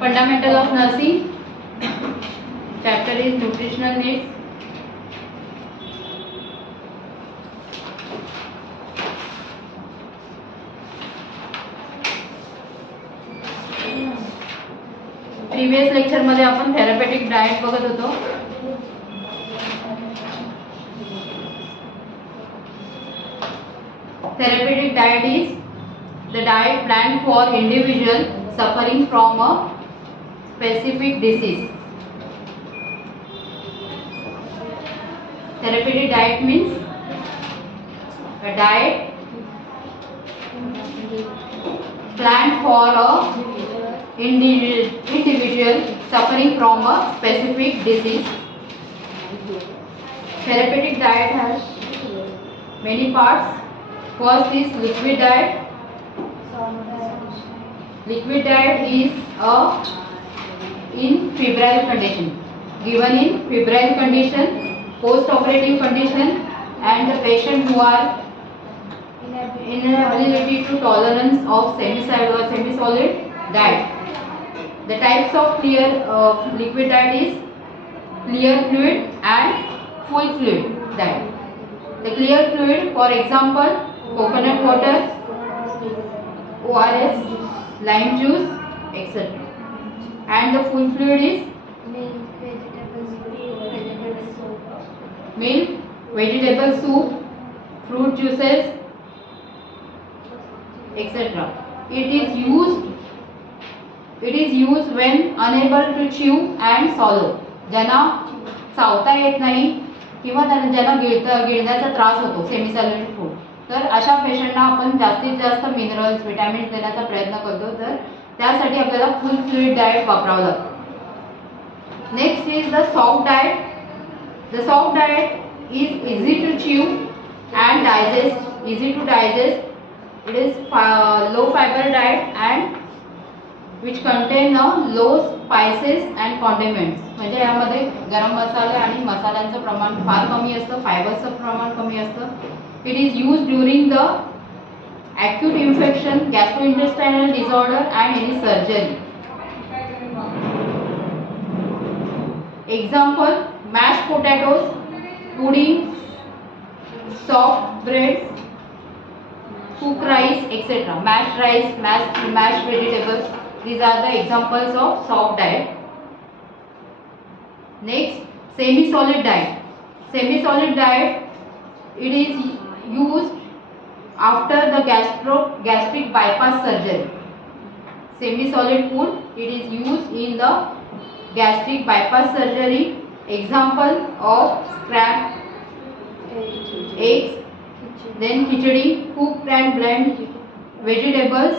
Fundamental of nursing. Chapter is nutritional needs. Previous lecture मध्ये आपण थेरपेटिक डाएट बघत होतो. Therapeutic diet is the diet planned for individual suffering from a specific disease. Therapeutic diet means a diet planned for a individual suffering from a specific disease. Therapeutic diet has many parts. First is liquid diet. Liquid diet is in febrile condition, given in febrile condition, post-operative condition, and the patient who are inability to tolerance of semi-solid or semi-solid diet. The types of clear liquid diet is clear fluid and full fluid diet. The clear fluid, for example, coconut water, ORS, lime juice, etc. And the full fluid is milk, vegetable soup, fruit juices, etc. It is used when unable to chew and swallow. ज्यांना चावता येत नाही किंवा ज्यांना गिळण्याचा त्रास होतो सेमीसॉलिड फूड, तर अशा पेशंटना आपण जास्तीत जास्त मिनरल्स विटॅमिन्स देण्याचा प्रयत्न करतो. तर त्यासाठी आपल्याला फुल फ्लुइड डाएट वापरावं लागतं. Next is the soft diet. The soft diet is easy to chew and digest. Easy to digest. It is low fibre diet and which contain low spices and condiments. म्हणजे यामध्ये गरम मसाले आणि मसाल्यांचं प्रमाण फार कमी असतं, फायबरचं प्रमाण कमी असतं. It is used during the acute infection, gastrointestinal disorder and any surgery. Example: mashed potatoes, pudding, soft bread, cooked rice, etc. Mashed rice, mashed vegetables. These are the examples of soft diet. Next, semi-solid diet. Semi-solid diet, it is used after the gastric bypass surgery. Semi-solid food, it is used in the gastric bypass surgery. Example of scrambled eggs, then khichdi, cooked and blend vegetables,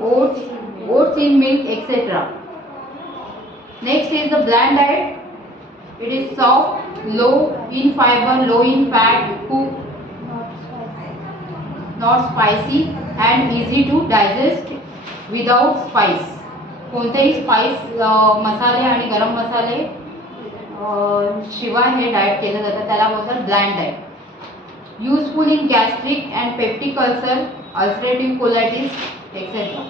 oats in milk, etc. Next is the bland diet. It is soft, low in fiber, low in fat, cooked, not spicy and easy to digest without spice. कोणतेही स्पाइस मसाले आणि गरम मसाले शिवाय हे डाएट केलं जातं, त्याला बोलतात bland diet. Useful in gastric and peptic ulcer, ulcerative colitis, etcetera.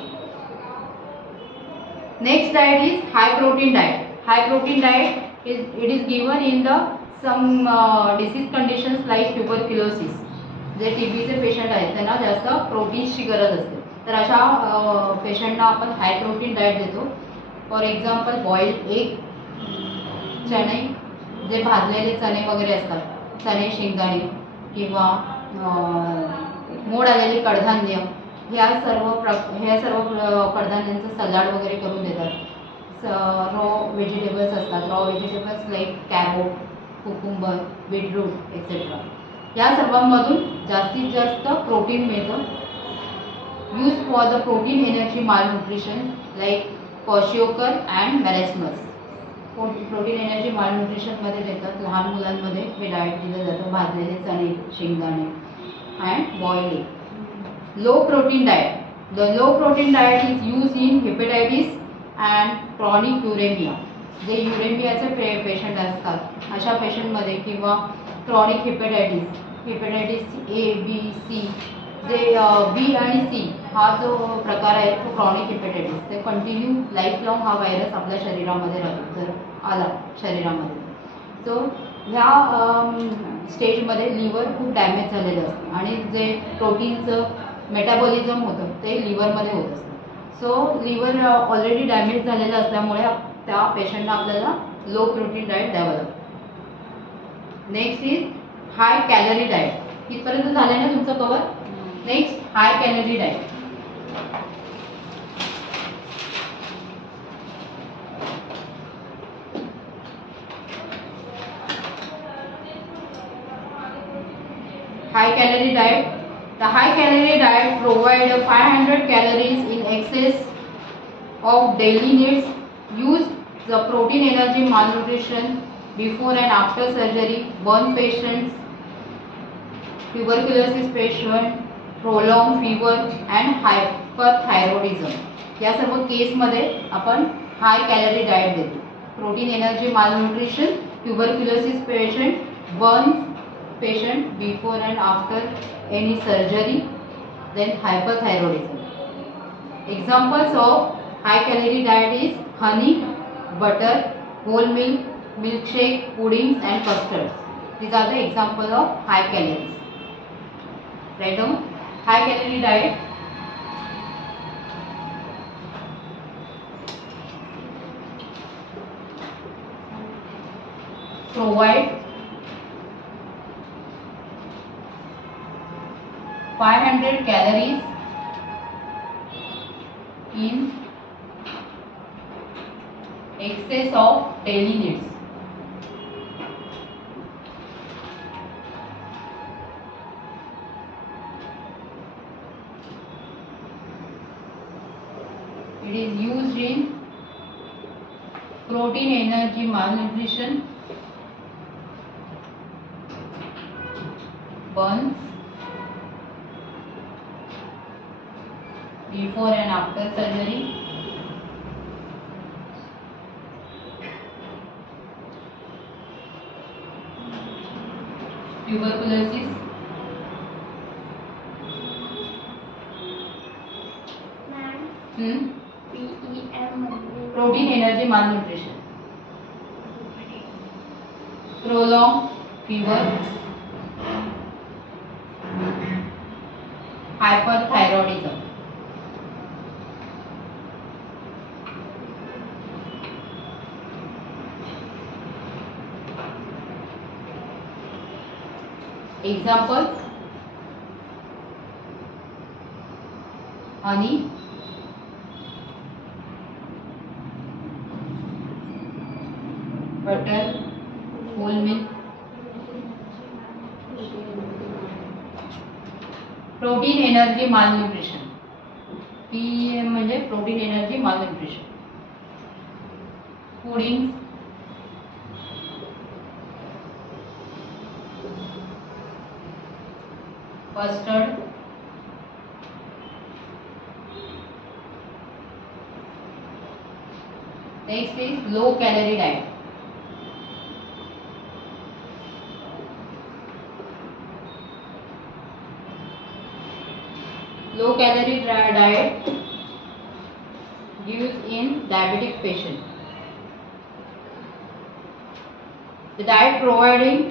Next diet is high protein diet. High protein diet it is given in the some disease conditions like tuberculosis. जे टीबीचे पेशंट आहेत त्यांना जास्त प्रोटीन्सची गरज असते, तर अशा पेशंटना आपण हाय प्रोटीन डाएट देतो. फॉर एक्झाम्पल बॉइल्ड एग, चणे, जे भाजलेले चणे वगैरे असतात, चणे, शेंगदाणे किंवा मोड आलेले कडधान्य, ह्या सर्व कडधान्यांचं सलाड वगैरे करून देतात. रॉ व्हेजिटेबल्स असतात, raw vegetables like carrot, cucumber, beetroot, etcetera. या सर्वांमधून जास्तीत जास्त प्रोटीन मिळतं. Use for the protein energy malnutrition like kwashiorkor and marasmus. Protein energy मालन्यूट्रिशनमध्ये देतात. लहान मुलांमध्ये हे डाएट दिलं जातं, भाजलेले चणे, शेंगदाणे and boiled egg. Low protein diet. The low protein diet is use in hepatitis and chronic uraemia. जे युरेमियाचे पेशंट असतात अशा पेशंटमध्ये, किंवा chronic hepatitis A B C, जे बी आणि सी हा जो प्रकार आहे तो क्रॉनिक हेपेटायटिस, ते कंटिन्यू लाईफ लॉंग हा व्हायरस आपल्या शरीरामध्ये राहतो जर आला शरीरामध्ये. सो ह्या स्टेजमध्ये लिव्हर खूप डॅमेज झालेलं असतं आणि जे प्रोटीनचं मेटाबॉलिझम होतं ते लिव्हरमध्ये होत असतं. सो लिव्हर ऑलरेडी डॅमेज झालेलं असल्यामुळे त्या पेशंटला आपल्याला लो प्रोटीन डाएट द्यावं लागतं. Next is high calorie diet. इथपर्यंत झालंय ना तुमचं cover. Next high calorie diet. High calorie diet. The high calorie diet provide 500 calories in excess of daily needs. Use the protein energy malnutrition before and after surgery, burn patients, tuberculosis patient, prolonged fever and hyperthyroidism. या सर्व केसमध्ये आपण हाय calorie diet देतो. Protein energy malnutrition, tuberculosis patient, burn patient before and after any surgery, then hyperthyroidism. Examples of high calorie diet is honey, butter, whole milk, milkshake, puddings and custards. These are the examples of high calories. Write down high calorie diet. Provide 500 calories in excess of daily needs. It is used in protein energy malnutrition, burns, before and after surgery, tuberculosis, protein energy malnutrition, prolonged fever, hyperthyroidism. Examples: honey, butter, whole milk. Protein energy malnutrition, PM म्हणजे protein energy malnutrition. Pudding, custard, next is low calorie diet. Low calorie diet used in diabetic patient. The diet providing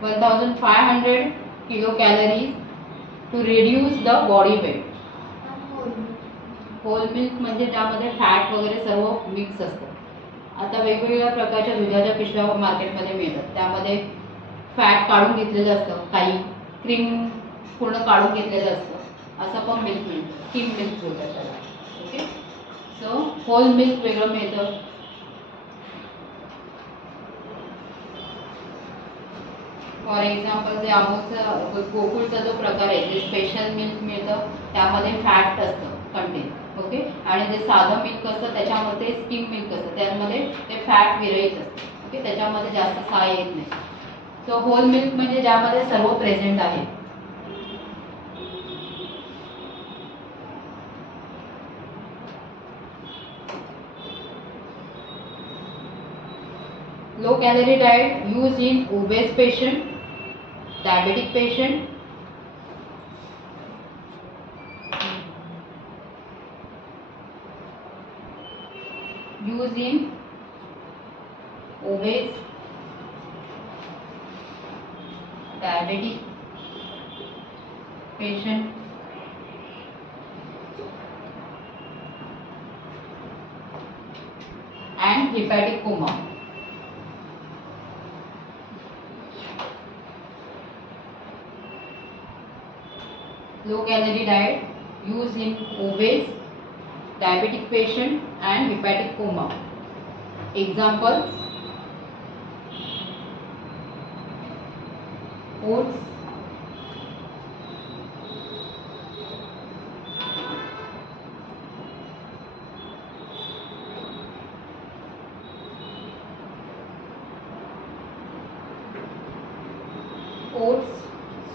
1500 kilocalories to reduce the body weight. Whole milk म्हणजे त्यामध्ये फॅट वगैरे सर्व मिक्स असतं. आता वेगवेगळ्या प्रकारच्या दुधाच्या पिशव्या मार्केटमध्ये मिळतात, त्यामध्ये फॅट काढून घेतलेलं असतं, काही क्रीम पूर्ण काढून घेतलेलं असतं, असं पण मिल्क मिळतं. स्किम मिल्क बोलतात त्याला. ओके, सो होल मिल्क वेगळं मिळतं. फॉर एक्झाम्पल जे अमूलचा गोकुळचा जो प्रकार आहे, जे स्पेशल मिल्क मिळतं त्यामध्ये फॅट असतं कंटेन. ओके, आणि जे साधं मिल्क असतं त्याच्यामध्ये स्किम मिल्क असतं, त्यामध्ये ते फॅट विरहित असतं. ओके, त्याच्यामध्ये जास्त साय येत नाही. सो होल मिल्क म्हणजे ज्यामध्ये सर्व प्रेझेंट आहे. Low calorie diet used in obese patient, diabetic patient, use in obese, diabetic patient and hepatic coma. Low calorie diet used in obese, diabetic patient and hepatic coma. Example: oats,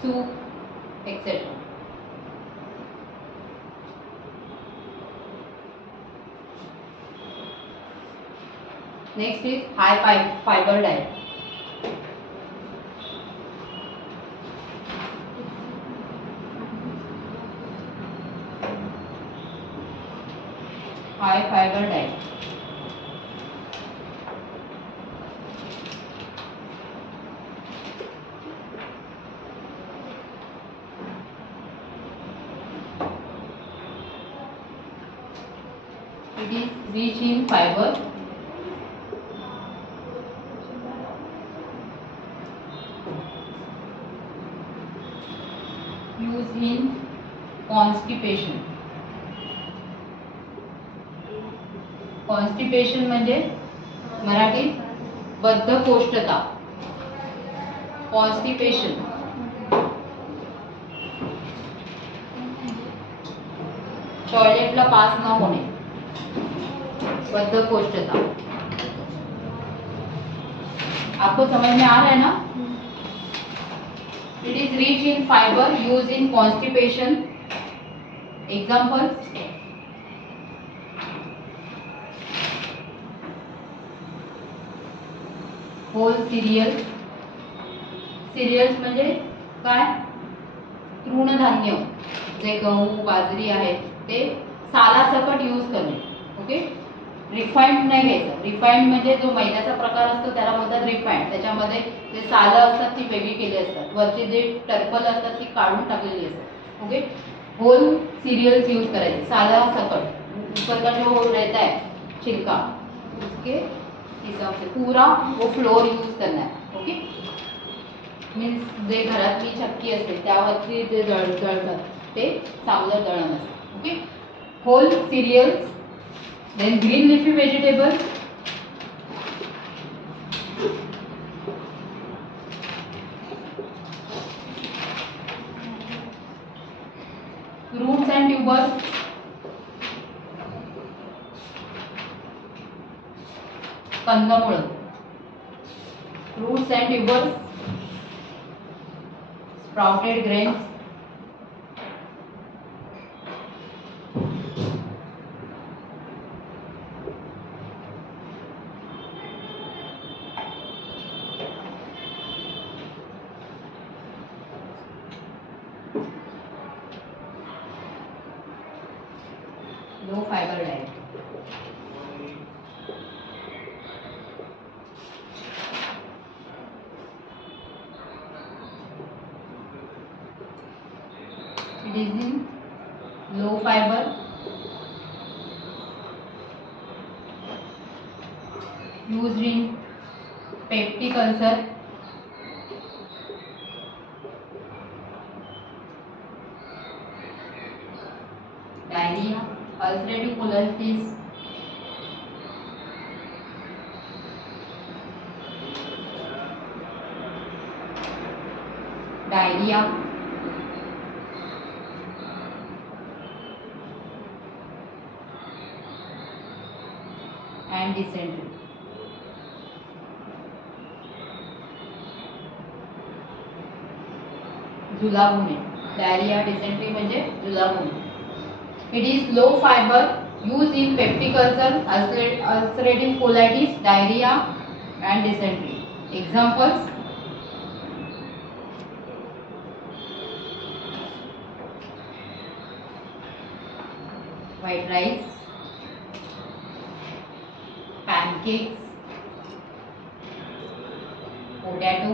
soup, etc. Next is high fiber diet. High fiber diet. It is rich in fiber, used in constipation. Constipation म्हणजे मराठीत बद्धकोष्ठता. कॉन्स्टिपेशन टॉयलेटला पास न होणे, बद्धकोष्ठता. आपको समझ में आ रहा है ना? It is rich in fibre, use in constipation. Example: whole cereal. Cereals म्हणजे काय? तृणधान्य, जे गहू बाजरी आहेत ते सालासकट यूज करणे. ओके. रिफाइंड नाही घ्यायचं. रिफाइंड म्हणजे जो मैद्याचा प्रकार असतो त्याला म्हणतात रिफाइंड. त्याच्यामध्ये जे सालं असतात ती वेगळी केली असतात, वरचे जे टर्फल असतात ती काढून टाकलेली असतात. ओके. होल सिरियल्स यूज करायचे सालासकट. ऊपर का जो रहता है छिलका, उसके हिसाब से पूरा वो फ्लोर यूज करना है. ओके. मीन्स जे घरातली चक्की असते त्यावरती जे दळतात ते चांगलं दळण असतं. Okay. Whole cereals. Then green leafy vegetables. Roots and tubers. कंदमुळ. Roots and tubers. Sprouted grains. Low fibre diet. It is in low fiber, used in peptic ulcer, diarrhea, ulcerative colitis, diarrhea, and dysentery. जुलाब होणे. Diarrhoea, dysentery म्हणजे जुलाब होणे. It is low fibre, use in peptic ulcer, ulcerative colitis, diarrhoea and dysentery. Examples: white rice, pancakes, potato,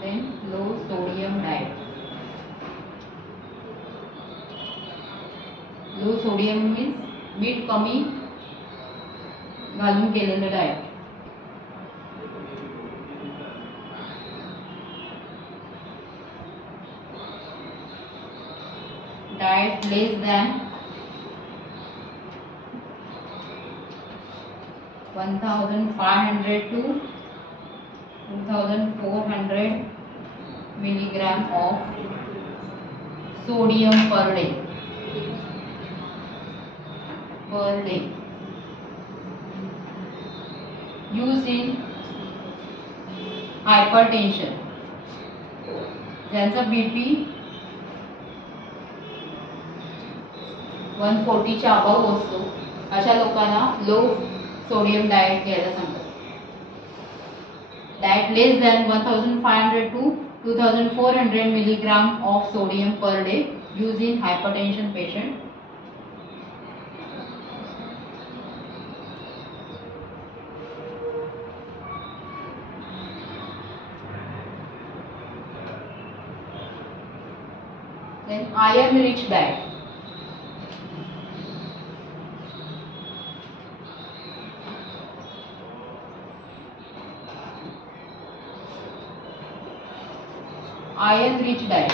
then low sodium diet. Low sodium means मीठ कमी घालून केलेलं diet. Diet less than 1500 to 2400 milligram of sodium per day. Used in hypertension. ज्यांचा बीपी 140 च्या अबाव असतो अशा लोकांना लो sodium diet घ्यायला सांगतात. डाएट लेस दॅन 1500 to 2400 milligram of sodium per day used in hypertension patient. Then iron rich diet. Iron rich diet.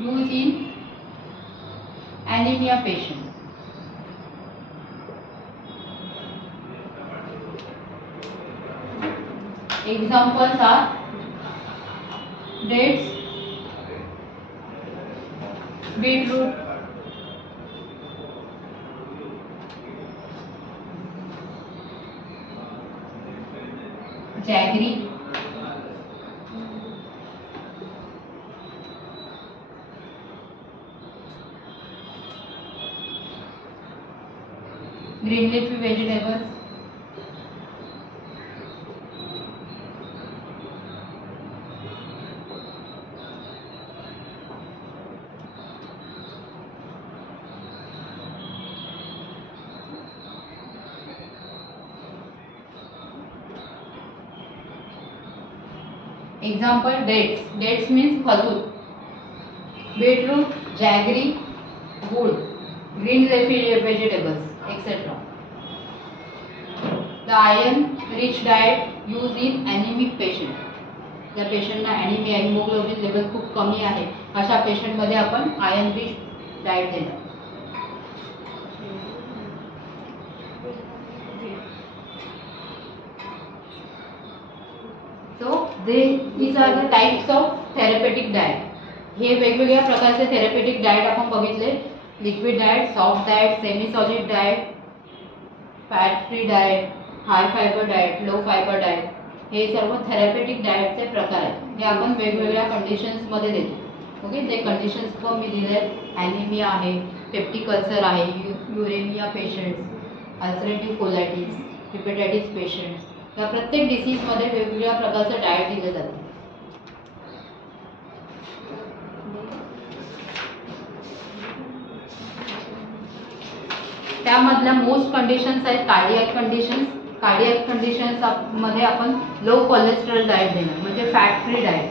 Used in anemia patient. Examples are dates, beetroot, jaggery, green leafy vegetables, example dates. Dates means खजूर, beetroot, jaggery, wood, green leafy vegetables, etc. The iron rich diet used in anemic patient. ज्या पेशंटना anaemia haemoglobin level खूप कमी आहे अशा patient मध्ये आपण iron rich diet देणार. So these are the types of therapeutic diet. हे वेगवेगळ्या प्रकारचे थेरपेटिक डाएट आपण बघितले. Liquid diet, soft diet, semi solid diet, fat free diet, high fibre diet, low fibre diet, हे सर्व थेरपेटिक डाएटचे प्रकार आहेत. हे आपण वेगवेगळ्या कंडिशन्स मध्ये देतो. ओके, ते कंडिशन्स पण मी दिले. ॲनिमिया आहे, पेप्टिक अल्सर आहे, uraemia patients, ulcerative colitis, hepatitis patients, या प्रत्येक डिसीजमध्ये वेगवेगळ्या प्रकारचं डाएट दिलं जातं. त्यामधल्या मोस्ट कंडिशन्स आहेत कार्डियक कंडिशन्स. कार्डियक कंडिशन्स मध्ये आपण लो कोलेस्ट्रॉल डाएट देणार, म्हणजे फॅट फ्री डाएट.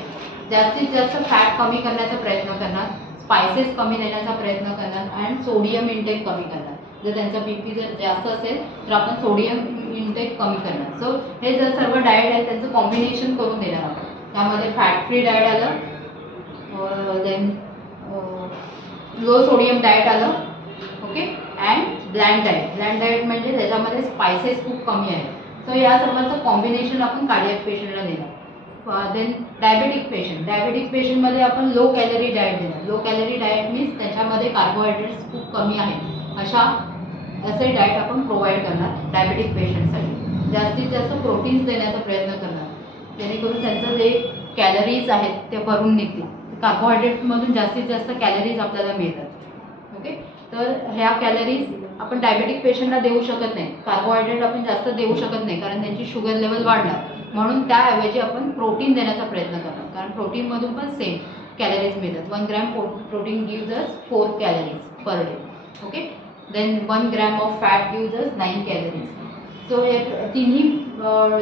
जास्तीत जास्त फॅट कमी करण्याचा प्रयत्न करणार, स्पायसेस कमी देण्याचा प्रयत्न करणार आणि सोडियम इंटेक कमी करणार. जर त्यांचा बीपी जर जास्त असेल तर आपण सोडियम इंटेक कमी करणार. सो हे जर सर्व डाएट आहे त्यांचं कॉम्बिनेशन करून देणार आपण. त्यामध्ये फॅट फ्री डाएट आलं, देन लो सोडियम डाएट आलं, okay, and bland diet. Bland diet म्हणजे त्याच्यामध्ये स्पायसेस खूप कमी आहेत. सो या सर्वांचं कॉम्बिनेशन आपण कार्डियक पेशंटला देणार. Then diabetic patient. डायबेटिक पेशंटमध्ये आपण लो कॅलरी डाएट देणार. लो कॅलरी डाएट मीन्स त्याच्यामध्ये कार्बोहायड्रेट्स खूप कमी आहेत असे डाएट आपण प्रोव्हाइड करणार डायबेटिक पेशंटसाठी. जास्तीत जास्त प्रोटीन्स देण्याचा प्रयत्न करणार जेणेकरून त्यांचं जे कॅलरीज आहेत ते भरून निघतील. कार्बोहायड्रेटमधून जास्तीत जास्त कॅलरीज आपल्याला मिळतात. तर ह्या कॅलरीज आपण डायबेटिक पेशंटला देऊ शकत नाही. कार्बोहायड्रेट आपण जास्त देऊ शकत नाही कारण त्यांची शुगर लेवल वाढणार. म्हणून त्याऐवजी आपण प्रोटीन देण्याचा प्रयत्न करणार, कारण प्रोटीनमधून पण सेम कॅलरीज मिळतात. 1 gram protein gives us 4 calories per day. Okay, then 1 gram of fat gives us 9 calories. So हे तिन्ही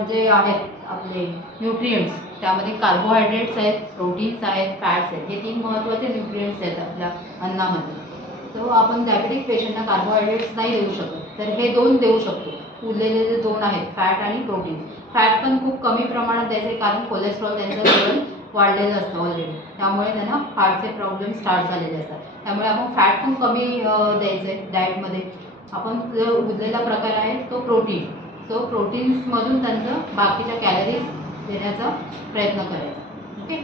जे आहेत आपले न्यूट्रिएंट्स, त्यामध्ये कार्बोहायड्रेट्स आहेत, प्रोटीन्स आहेत, फॅट्स आहेत. हे 3 महत्त्वाचे न्यूट्रिएंट्स आहेत आपल्या अन्नामध्ये. सो आपण डायबेटिक पेशंटना कार्बोहायड्रेट्स नाही देऊ शकत, तर हे 2 देऊ शकतो. उरलेले जे 2 आहेत फॅट आणि प्रोटीन. फॅट पण खूप कमी प्रमाणात द्यायचे कारण कोलेस्ट्रॉल त्यांचं लेवल वाढलेलं असतं ऑलरेडी, त्यामुळे त्यांना हार्टचे प्रॉब्लेम स्टार्ट झालेले असतात. त्यामुळे आपण फॅट पण कमी द्यायचं आहे डाएटमध्ये. आपण जो उरलेला प्रकार आहे तो प्रोटीन. सो प्रोटीन्समधून त्यांचं बाकीच्या कॅलरीज देण्याचा प्रयत्न करायचा. ओके,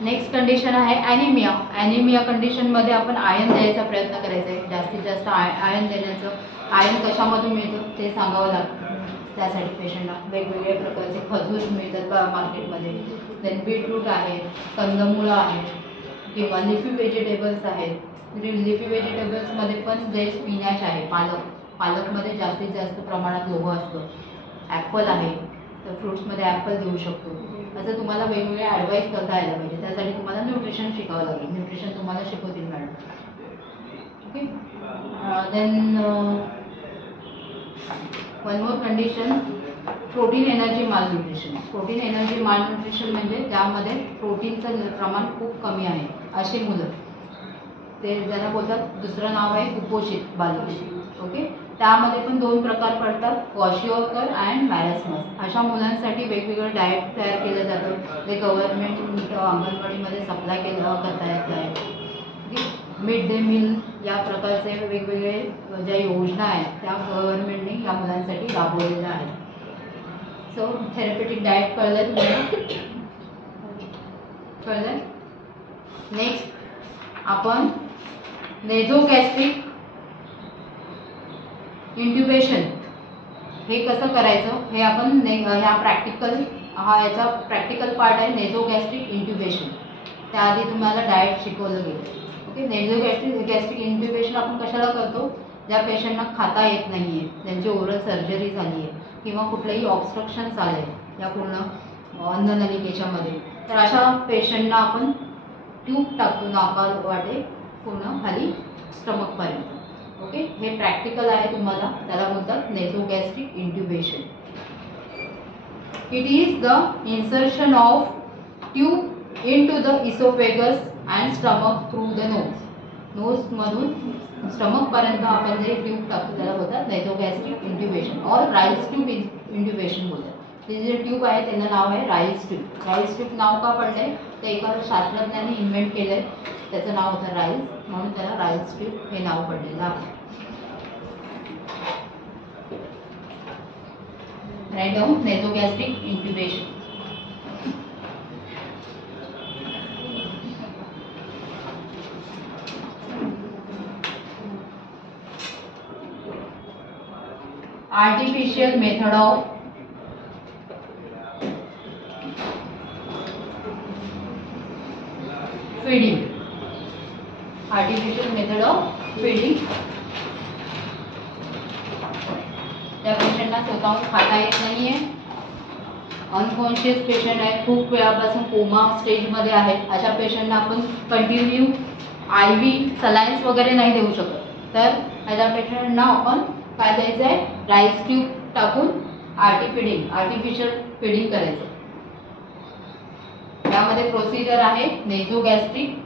नेक्स्ट कंडिशन आहे ॲनिमिया. ॲनिमिया कंडिशनमध्ये आपण आयर्न द्यायचा प्रयत्न करायचा आहे. जास्तीत जास्त आयर्न देण्याचं. आयर्न कशामधून मिळतं ते सांगावं लागतं. त्यासाठी पेशंटला वेगवेगळ्या प्रकारचे खजूर मिळतात मार्केटमध्ये. देन बीटरूट आहे, कंदमुळं आहेत, किंवा लिफी व्हेजिटेबल्स आहेत. लिफी व्हेजिटेबल्समध्ये पण जे स्पिनॅच आहे, पालकमध्ये जास्तीत जास्त प्रमाणात लोह असतं. ॲपल आहे, तर फ्रूट्समध्ये ॲपल देऊ शकतो. असं तुम्हाला वेगवेगळे ॲडवाईस करता यायला पाहिजे. त्यासाठी तुम्हाला न्यूट्रिशन शिकावं लागेल. न्यूट्रिशन तुम्हाला शिकवतील madam. Okay, then one more condition, protein energy malnutrition. Protein energy malnutrition म्हणजे ज्यामध्ये प्रोटीनचं प्रमाण खूप कमी आहे अशी मुलं, ते ज्यांना बोलतात, दुसरं नाव आहे कुपोषित बालक. ओके, त्यामध्ये पण 2 प्रकार पडतात, क्वॉशिओकर अँड मॅरॅस्मस. अशा मुलांसाठी वेगवेगळं डाएट तयार केलं जातं, जे गव्हर्नमेंट अंगणवाडीमध्ये सप्लाय करता येत आहे. मिड डे मील या प्रकारचे वेगवेगळे ज्या योजना आहेत त्या गव्हर्नमेंटने या मुलांसाठी राबवलेल्या आहेत. सो थेरपेटिक डाएट कळलं तुम्हाला? कळलं? नेक्स्ट आपण नेझोगॅस्ट्रिक इंट्युबेशन हे कसं करायचं हे आपण ह्या याचा प्रॅक्टिकल पार्ट आहे नेझोगॅस्ट्रिक इंट्युबेशन. त्याआधी तुम्हाला डाएट शिकवलं गेलं. ओके, नेझोगॅस्ट्रिक इंट्युबेशन आपण कशाला करतो? ज्या पेशंटना खाता येत नाही आहे, त्यांची ओरल सर्जरी झाली आहे, किंवा कुठलंही ऑब्स्ट्रक्शन आलं आहे या पूर्ण अन्ननलिकेच्यामध्ये, तर अशा पेशंटना आपण ट्यूब टाकतो नाकावाटे पूर्ण खाली स्टमकपर्यंत. ओके, हे प्रॅक्टिकल आहे तुम्हाला, त्याला बोलतात nasogastric intubation. It is the insertion of tube into the oesophagus and stomach through the nose. नोजमधून स्टमकपर्यंत आपण जे ट्यूब टाकतो त्याला बोलतात नेझोगॅस्ट्रिक इंट्युबेशन और राईल्स ट्यूब इंट्युबेशन बोलतात. ते जे ट्यूब आहे त्याचं नाव आहे राईल्स ट्यूब. राईल्स ट्यूब नाव का पडलंय? ते एका शास्त्रज्ञांनी इन्व्हेंट केलंय, त्याचं नाव होतं राईल्स, म्हणून त्याला राईल्स ट्यूब हे नाव पडलेलं आहे. Write down nasogastric intubation. Artificial method of feeding. Artificial method of feeding. त्या पेशंटला स्वतःहून खाता येत नाही आहे, अनकॉन्शियस पेशंट आहे, खूप वेळापासून कोमा स्टेजमध्ये आहेत, अशा पेशंटना आपण कंटिन्यू IV सलाईन्स वगैरे नाही देऊ शकत. तर अशा पेशंटना आपण काय द्यायचं आहे? राईस ट्यूब टाकून आर्टिफिशियल फीडिंग करायचं. त्यामध्ये प्रोसिजर आहे नेझोगॅस्ट्रिक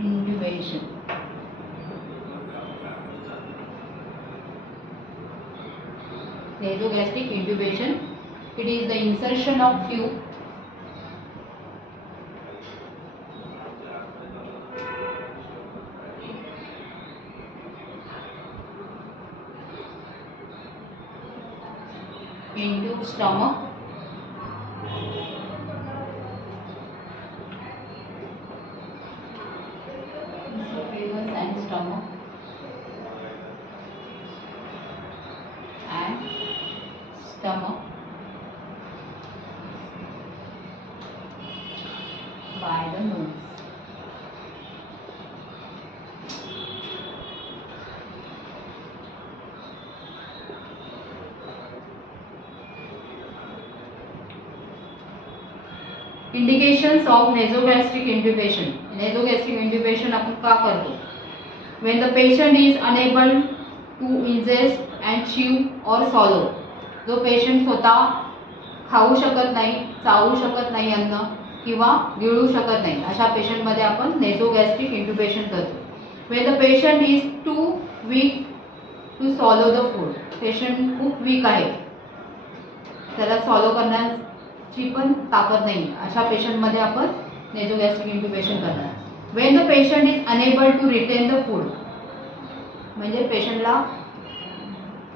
intubation. Nasogastric intubation. It is the insertion of tube into stomach and stomach and stomach indications of nasogastric intubation. Nasogastric intubation आपण का करतो? When the patient is unable to ingest and chew or swallow. जो patient स्वतः खाऊ शकत नाही, चावू शकत नाही अन्न किंवा गिळू शकत नाही, अशा पेशंटमध्ये आपण नेझोगॅस्ट्रिक इंट्युबेशन करतो. When the patient is too weak to swallow the food. Patient खूप वीक आहे, त्याला सॉलो करण्याची पण ताकद नाही, अशा पेशंटमध्ये आपण नेझोगॅस्ट्रिक इंट्युबेशन करणार. When the patient is unable to retain the food. म्हणजे पेशंटला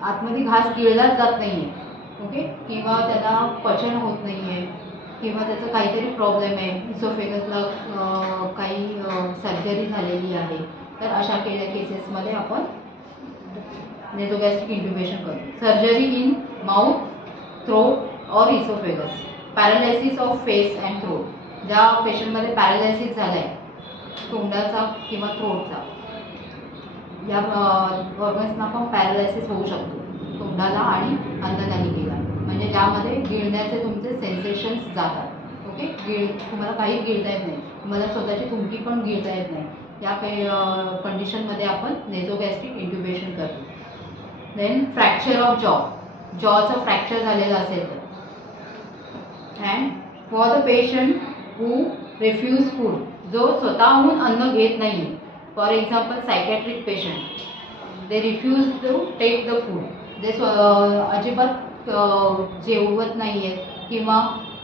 आतमध्ये घास गिळलाच जात नाही आहे, ओके, किंवा त्याला पचन होत नाही आहे, किंवा त्याचं काहीतरी प्रॉब्लेम आहे, इसोफेगसला काही सर्जरी झालेली आहे, तर अशा केसेसमध्ये आपण नेझोगॅस्ट्रिक इंट्युबेशन करतो. सर्जरी इन माउथ, थ्रोट और oesophagus. Paralysis of face and throat. ज्या पेशंटमध्ये पॅरालायसिस झाला आहे तोंडाचा किंवा थ्रोटचा, या ऑर्गन्सना पण पॅरालायसिस होऊ शकतो, तोंडाला आणि अन्ननलिकेला, म्हणजे ज्यामध्ये गिळण्याचे तुमचे सेन्सेशन्स जातात, ओके. तुम्हाला काहीच गिळता येत नाही, तुम्हाला स्वतःची थुंकी पण गिळता येत नाही, या काही कंडिशनमध्ये आपण नेझोगॅस्ट्रिक इंट्युबेशन करतो. Then fracture of jaw. जॉचं फ्रॅक्चर झालेलं असेल तर. And for the patient who refuse food. जो स्वतःहून अन्न घेत नाही, for example psychiatric patient, they refuse to take the food. जे अजिबात जेवत नाही आहेत किंवा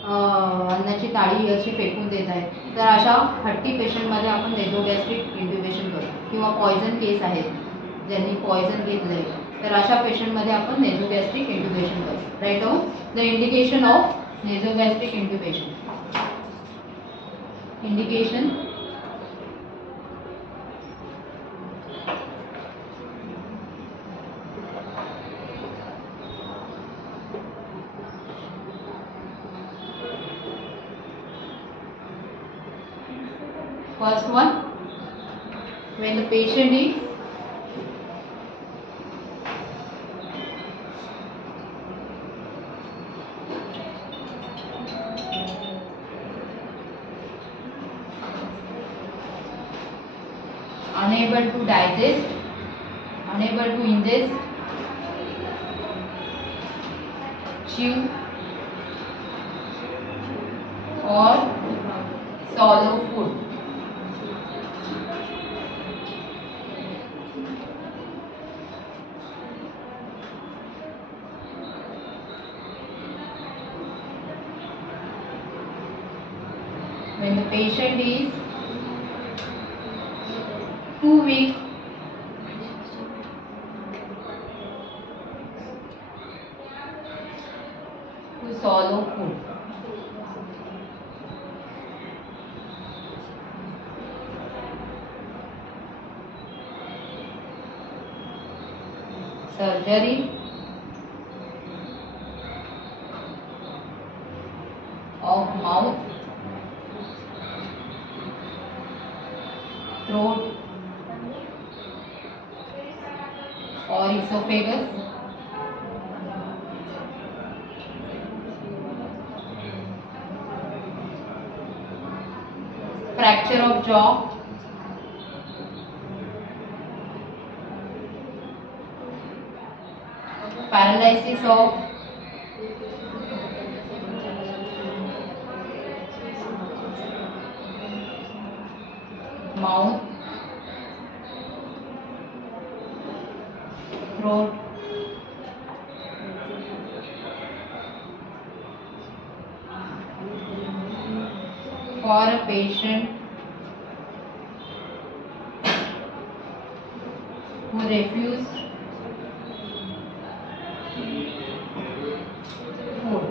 अन्नाची ताळी अशी फेकून देत आहेत, तर अशा हट्टी पेशंटमध्ये आपण नेझोगॅस्ट्रिक इंट्युबेशन करतो. किंवा पॉयझन केस आहेत, ज्यांनी पॉयझन घेतलं आहे, तर अशा पेशंटमध्ये आपण नेझोगॅस्ट्रिक इंट्युबेशन करतो. Write down the indication of nasogastric intubation. Indication first one, when the patient is unable to digest, unable to ingest, chew or swallow food. When the patient is too weak to swallow food. Surgery of mouth, throat or esophagus, fracture of jaw, paralysis of mouth, throat, for a patient who refuse food.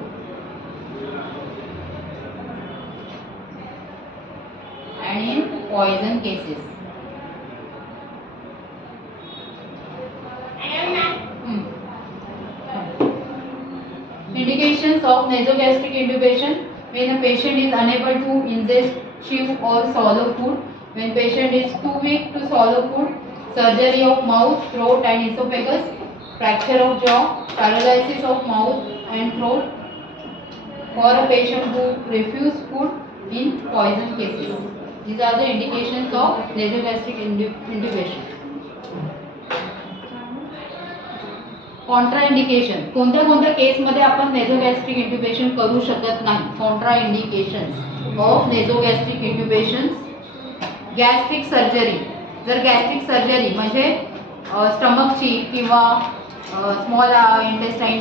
And in poison cases. Indications of nasogastric intubation: when a patient is unable to ingest, chew or swallow food, when patient is too weak to swallow food, surgery of mouth, throat and esophagus, fracture of jaw, paralysis of mouth and throat, for a patient who refuse food, in poison cases. These are the indications of nasogastric intubation. Contraindication, कोणत्या कोणत्या केसमध्ये आपण nasogastric intubation करू शकत नाही. Contraindications of nasogastric intubation. Gastric surgery, जर gastric surgery म्हणजे स्टमकची किंवा स्मॉल इंटेस्टाईन,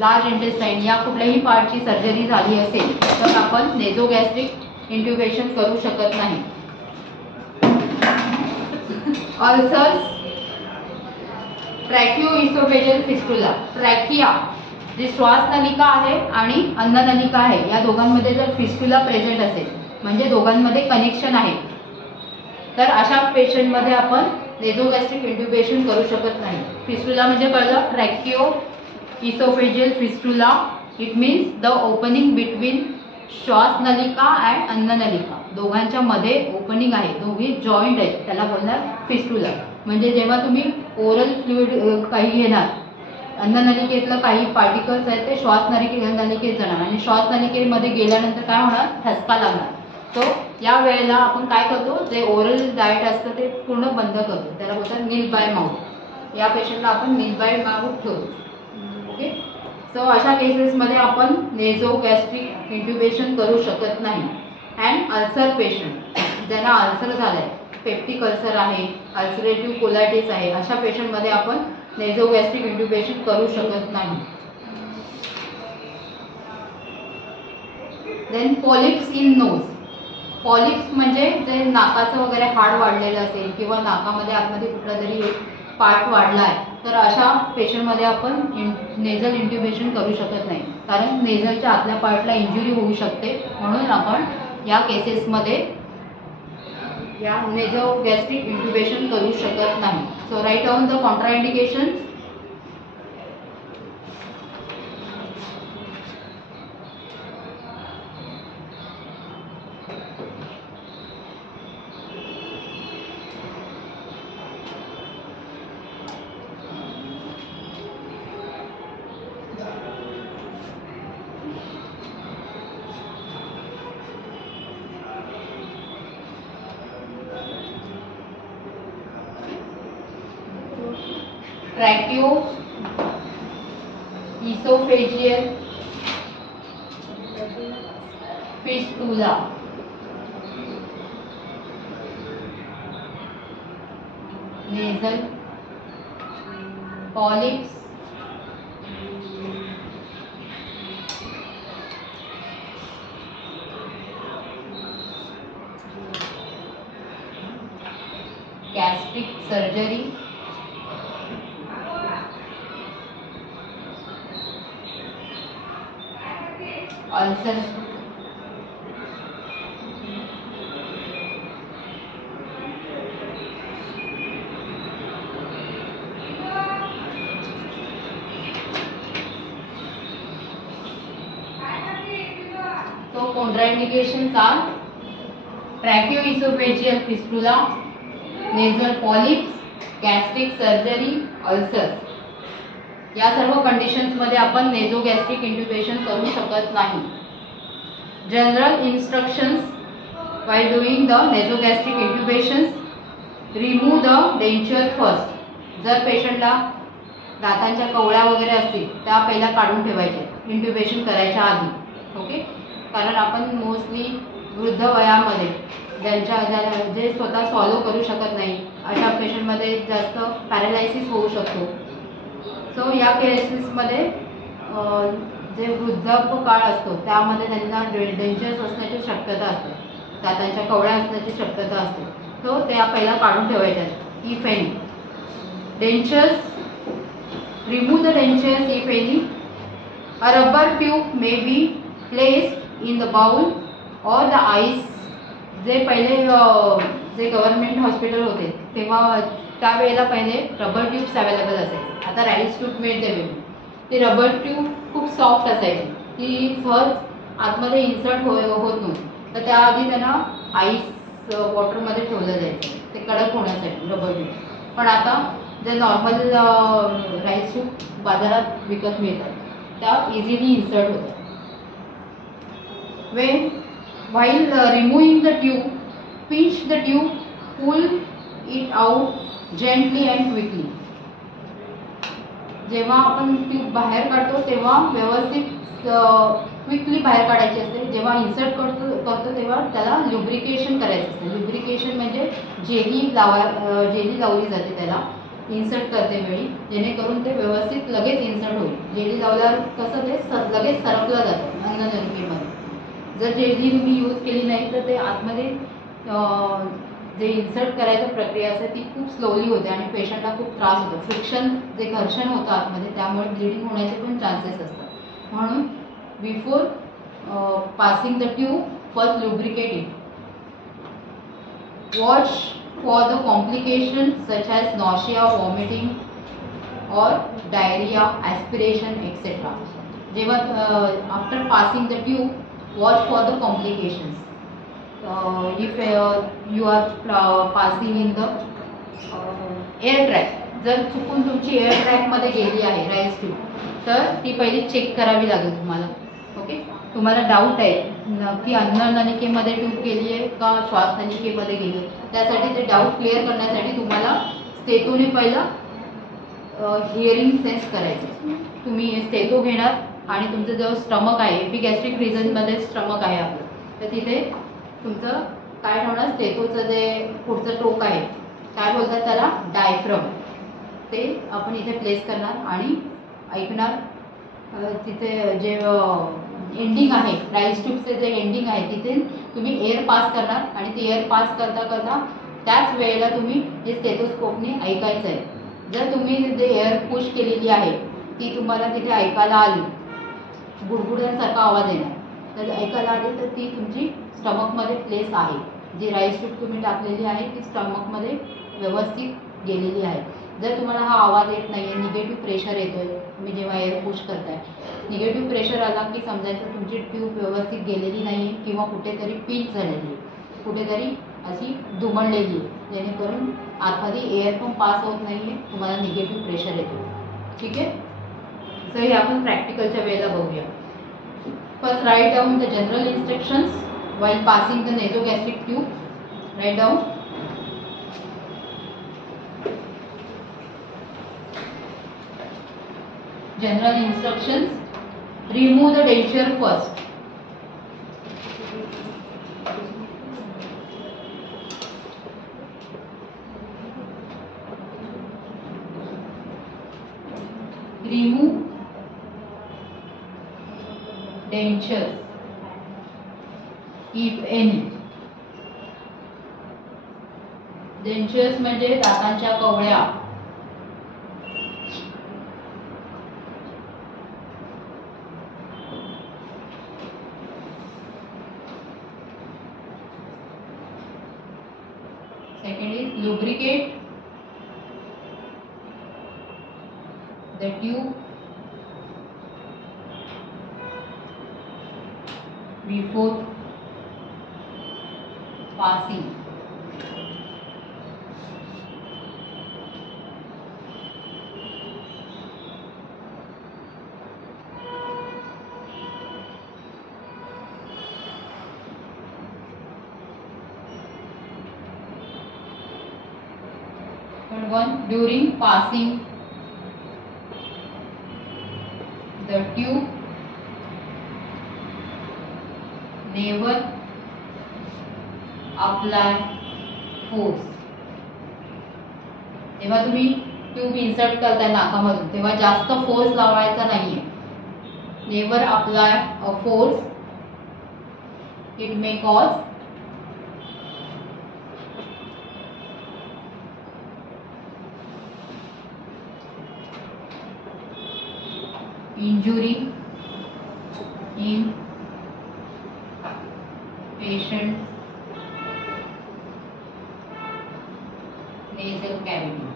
लार्ज इंटेस्टाईन या कुठल्याही पार्टची सर्जरी झाली असेल तर आपण नेझोगॅस्ट्रिक इंट्युबेशन करू शकत नाही. Ulcers, tracheoesophageal fistula. ट्रॅकिया जी श्वास नलिका आहे आणि अन्न नलिका आहे या दोघांमध्ये जर फिस्टुला प्रेझेंट असेल म्हणजे दोघांमध्ये कनेक्शन आहे तर अशा पेशंटमध्ये आपण नेझोगॅस्ट्रिक इंट्युबेशन करू शकत नाही. फिस्टुला म्हणजे कळलं, tracheoesophageal fistula. It means the opening between श्वास नलिका अँड अन्न नलिका, दोघांच्या मध्ये ओपनिंग आहे, दोघी जॉईंट आहेत, त्याला बोलणार फिस्टुला. म्हणजे जेव्हा तुम्ही ओरल फ्लुइड काही घेणार, अन्ननलिकेतलं काही पार्टिकल्स आहेत ते श्वास नलिकेत जाणार आणि श्वास नलिकेमध्ये गेल्यानंतर काय होणार, ठसका लागणार. सो या वेळेला आपण काय करतो, जे ओरल डाएट असतं ते पूर्ण बंद करतो, त्याला बोलतात नील बाय माउथ. या पेशंटला आपण नील बाय माउथ ठेवतो. ओके, सो अशा केसेसमध्ये आपण नेझोगॅस्ट्रिक इंट्युबेशन करू शकत नाही. अँड अल्सर पेशंट, ज्यांना अल्सर झालाय, पेप्टिक अल्सर आहे, अल्सरेटिव्ह कोलायटिस आहे, अशा पेशंटमध्ये आपण नेझोगॅस्ट्रिक इंट्युबेशन करू शकत नाही. Then polyps in nose. Polyps म्हणजे जे नाकाचं वगैरे हाड वाढलेलं असेल किंवा नाकामध्ये आतमध्ये कुठला तरी पार्ट वाढला आहे तर अशा पेशंटमध्ये आपण नेझल इंट्युबेशन करू शकत नाही, कारण नेझलच्या आतल्या पार्टला इंजुरी होऊ शकते. म्हणून आपण या केसेसमध्ये या नेझोगॅस्ट्रिक इंट्युबेशन करू शकत नाही. So write down the contraindication. Tracheoesophageal fistula. Nasal polyps, gastric surgery, ulcer, so contraindications are tracheoesophageal fistula, nasal polyps, gastric surgery, ulcers. या सर्व कंडिशन्समध्ये आपण नेझोगॅस्ट्रिक इंट्युबेशन करू शकत नाही. General instructions while doing the nasoggastric intubations, remove the denture first. जर पेशंटला दातांच्या कवळ्या वगैरे असतील त्या पहिला काढून ठेवायच्या इंट्युबेशन करायच्या आधी. ओके, कारण आपण मोस्टली वृद्ध वयामध्ये जे स्वतः सॉल्व करू शकत नाही अशा पेशंटमध्ये जास्त पॅरालायसिस होऊ शकतो. सो या केसेसमध्ये जे वृद्धाप्य काळ असतो त्यामध्ये त्यांना डेंजर्स असण्याची शक्यता असते, दातांच्या कवळ्या असण्याची शक्यता असते. सो त्या पहिला काढून ठेवायच्या. If any dentures, remove the dentures if any. A rubber tube may be placed in the bowl or the ice. जे पहिले जे गव्हर्नमेंट हॉस्पिटल होते तेव्हा त्यावेळेला पहिले रबर ट्यूब्स अवेलेबल असायचे. आता राईस ट्यूब मिळते वेगळी. ती रबर ट्यूब खूप सॉफ्ट असायची, ती सहज आतमध्ये इन्सर्ट होत नव्हती. तर त्याआधी त्यांना आईस वॉटरमध्ये ठेवलं जायचं ते कडक होण्यासाठी रबर ट्यूब. पण आता जे नॉर्मल राईस ट्यूब बाजारात विकत मिळतात त्या इझिली इन्सर्ट होतात. When While removing the tube, pinch the tube, pull it out gently and quickly. जेव्हा आपण ट्यूब बाहेर काढतो तेव्हा व्यवस्थित क्विकली बाहेर काढायची असते. जेव्हा इन्सर्ट करतो तेव्हा त्याला लुब्रिकेशन करायचं असतं. लुब्रिकेशन म्हणजे जेली लावली जाते त्याला इन्सर्ट करते वेळी, जेणेकरून ते व्यवस्थित लगेच इन्सर्ट होईल. जेली लावल्यावर कसं ते लगेच सरकलं जातं अन्ननलिकेमध्ये. जर जेली तुम्ही यूज केली नाही तर ते आतमध्ये जे इन्सर्ट करायची प्रक्रिया असते ती खूप स्लोली होते आणि पेशंटला खूप त्रास होतो. फ्रिक्शन जे घर्षण होतं आतमध्ये त्यामुळे ब्लिडिंग होण्याचे पण चान्सेस असतात. म्हणून before passing the tube first lubricate it. Watch for the complication such as nausea, vomiting और डायरिया, ॲस्पिरेशन एक्सेट्रा. जेव्हा after passing the tube watch for the complications. if you are passing in the air track, जर चुकून तुमची एअर ट्रॅकमध्ये गेली आहे rice tube तर ती पहिली चेक करावी लागेल तुम्हाला. ओके, तुम्हाला डाऊट आहे की अन्ननलिकेमध्ये ट्यूब गेली आहे का श्वासनलिकेमध्ये गेली आहे, त्यासाठी ते डाऊट क्लिअर करण्यासाठी तुम्हाला स्टेटोने पहिला हिअरिंग सेन्स करायचं. तुम्ही स्टेटो घेणार आणि तुमचं जो स्टमक आहे एपिगॅस्ट्रिक रिजनमध्ये स्टमक आहे आपलं, तर तिथे तुमचं काय ठेवणार, स्टेटोचं जे पुढचं टोक आहे काय बोलतात त्याला, डायफ्रम, ते आपण इथे प्लेस करणार आणि ऐकणार. तिथे जे एंडिंग आहे राईस ट्यूबचे जे एंडिंग आहे तिथे तुम्ही एअर पास करणार आणि ती एअर पास करता करता त्याच वेळेला तुम्ही हे स्टेथोस्कोपने ऐकायचं आहे. जर तुम्ही जे एअर पुश केलेली आहे ती तुम्हाला तिथे ऐकायला आली, गुडगुड्यांसारखा आवाज येणार, तर ऐकायला आली तर ती तुमची स्टमकमध्ये प्लेस आहे. जी राईस ट्यूब तुम्ही टाकलेली आहे ती स्टमकमध्ये व्यवस्थित गेलेली आहे. जर तुम्हाला हा आवाज येत नाही आहे, निगेटिव्ह प्रेशर येतो आहे, तुम्ही जेव्हा एअर पुश करताय निगेटिव्ह प्रेशर आला की समजायचं तुमची ट्यूब व्यवस्थित गेलेली नाही आहे किंवा कुठेतरी पिंच झालेली आहे, कुठेतरी अशी दुमडलेली आहे, जेणेकरून आतमध्ये एअर पण पास होत नाही आहे, तुम्हाला निगेटिव्ह प्रेशर येतो. ठीक आहे, सो हे आपण प्रॅक्टिकलच्या वेळेला बघूया. First write down the general instructions while passing the nasogastric tube. Write down. General instructions. Remove the denture first. Remove dentures if any. Dentures म्हणजे दातांच्या कवळ्या. Second is lubricate the tube before passing. Third one, during passing the tube, never apply force. जेव्हा तुम्ही tube insert करताय नाकामधून तेव्हा जास्त फोर्स लावायचा नाहीये. Never apply a force, it may cause injury in patient's nasal cavity.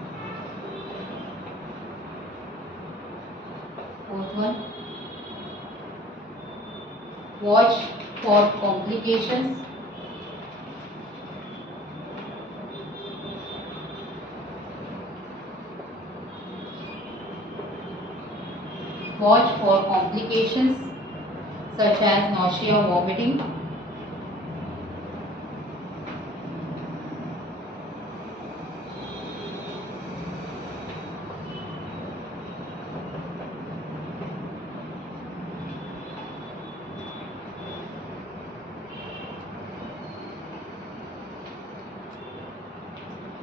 Fourth one, watch for complications. Watch for complications such as nausea, vomiting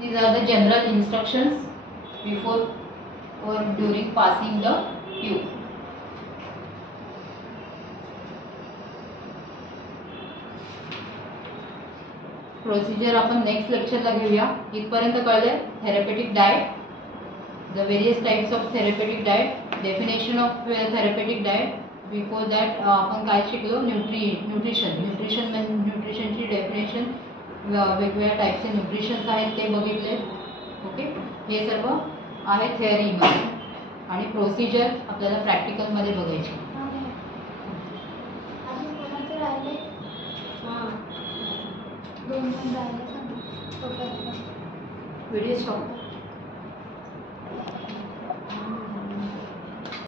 These are the general instructions before or during passing the tube. Procedure आपण next लेक्चरला घेऊया. इथपर्यंत कळले therapeutic diet, the various types of therapeutic diet, definition of therapeutic diet. Before that आपण काय शिकलो, न्यूट्रिशनची डेफिनेशन, वेगवेगळ्या टाईपचे न्यूट्रिशन्स आहेत ते बघितले. ओके, हे सर्व आहे थेअरीमध्ये आणि प्रोसिजर आपल्याला प्रॅक्टिकलमध्ये बघायची. Video stop.